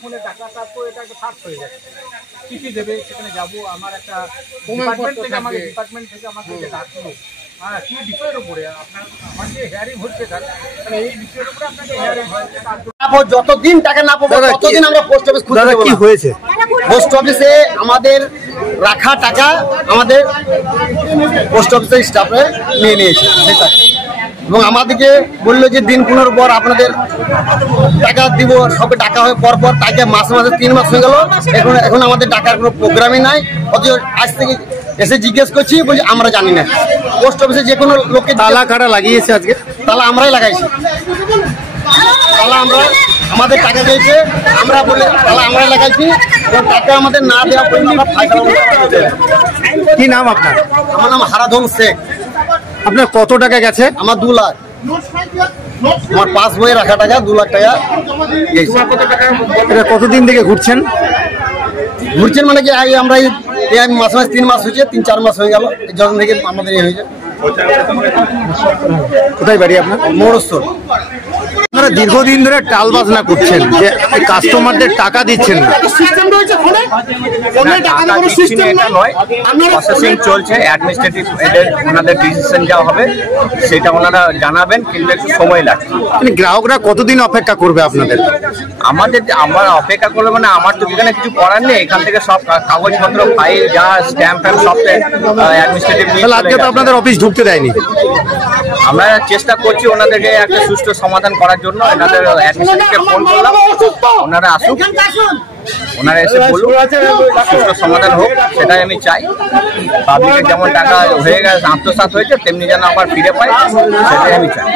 ফোনে টাকাটা তো এটা একটা ফার্স্ট হয়ে যাচ্ছে, চিঠি দেবে, সেখানে যাবো, আমার একটা ডিপার্টমেন্ট থেকে আমাকে ডাকলো, হ্যাঁ কি বিষয়ের উপরে আপনার আমার যে হেয়ারিং হচ্ছে স্যার, মানে এই বিষয়ের উপরে আপনাকে হেয়ারিং হয়েছে, যতদিন টাকা না পাবো ততদিন আমরা পোস্ট অফিস খুঁজে দেব। কি হয়েছে? পোস্ট অফিসে আমাদের রাখা টাকা আমাদের পোস্ট অফিসের স্টাফে নিয়ে নিয়েছে সেটা, এবং আমাদেরকে বললো যে দিন 15 পর আপনাদের টাকা দিব, সবে টাকা হয়ে পর পর তাকে মাসে 3 মাস হয়ে গেল, এখন আমাদের টাকার কোনো প্রোগ্রামই নাই। অথচ আজ থেকে এসে জিজ্ঞেস করছি, বলছি আমরা জানি না। পোস্ট অফিসে যে কোনো লোককে তালা কাটা লাগিয়েছে, আজকে তালা আমরাই লাগাইছি, তালা আমরা আমাদের টাকা দিয়েছে, আমরা বলে তালা আমরাই লাগাইছি, এবং টাকা আমাদের না দেওয়া পর্যন্ত আমরা ফাইসালা। কি নাম আপনার? আমার নাম হারাধন শেখ। আপনার কত টাকা গেছে? আমার 2 লাখ, আমার পাস বইয়ে রাখা টাকা 2 লাখ টাকা। এটা কতদিন থেকে ঘুরছেন? মানে কি আমরা মাসে 3 মাস হয়েছে, 3-4 মাস হয়ে গেল যখন থেকে আমাদের হয়েছে। কোথায় বাড়ি আপনার? মোড়স্থল। আপনারা দীর্ঘদিন ধরে টাল বাজনা করছেন যে কাস্টমারদের টাকা দিচ্ছেন না। প্রসেসিং চলছে, অ্যাডমিনিস্ট্রেটিভ এদের ওনাদের ডিসিশন যা হবে সেটা ওনারা জানাবেন, কিন্তু একটু সময় লাগছে। গ্রাহকরা কতদিন অপেক্ষা করবে আপনাদের? আমার অপেক্ষা করবে মানে আমার তো এখানে কিছু করার নেই, এখান থেকে সব কাগজপত্র, ফাইল যা স্ট্যাম্প ফ্যাম্প সব অ্যাডমিনিস্ট্রেটিভ। আজকে তো আপনাদের অফিস ঢুকতে দেয়নি। আমরা চেষ্টা করছি ওনাদেরকে একটা সুষ্ঠু সমাধান করার জন্য। এনাদের অ্যাডমিনিস্ট্রেটিভকে ফোন করলাম, ওনারা আসুক, ওনারা এসে বলুন সুষ্ঠু সমাধান হোক, সেটাই আমি চাই। পাবলিকের যেমন টাকা হয়ে গেছে, আত্মসাৎ হয়েছে, তেমনি যেন আবার ফিরে পাই, সেটাই আমি চাই।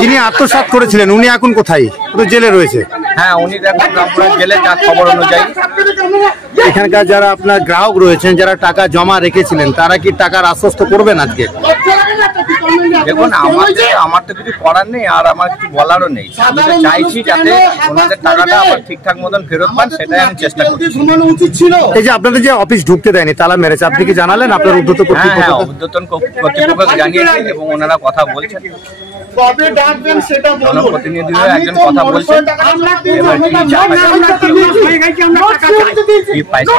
যিনি আত্মসাৎ করেছিলেন উনি এখন কোথায়? জেলে রয়েছে। হ্যাঁ, উনি এখন জেলে, যা খবর অনুযায়ী। এখানকার যারা আপনার গ্রাহক রয়েছেন, যারা টাকা জমা রেখেছিলেন, তারা কি টাকার আশ্বস্ত করবেন আজকে? দেখুন, আমার তো কিছু করার নেই, আর আমার কিছু বলারও নেই। আমি তো চাইছি যাতে ওনাদের টাকাটা আবার ঠিকঠাক মতন ফেরত পান, সেটাই আমি চেষ্টা করছি। এই যে আপনাদের যে অফিস ঢুকতে দেয়নি, তালা মেরেছে, আপনি কি জানালেন আপনার ঊর্ধ্বতন কর্তৃপক্ষ? হ্যাঁ, ঊর্ধ্বতন কর্তৃপক্ষকে জানিয়েছি এবং ওনারা কথা বলছেন। জনপ্রতিনিধিরা একজন কথা বলছেন, এবার কি পয়সা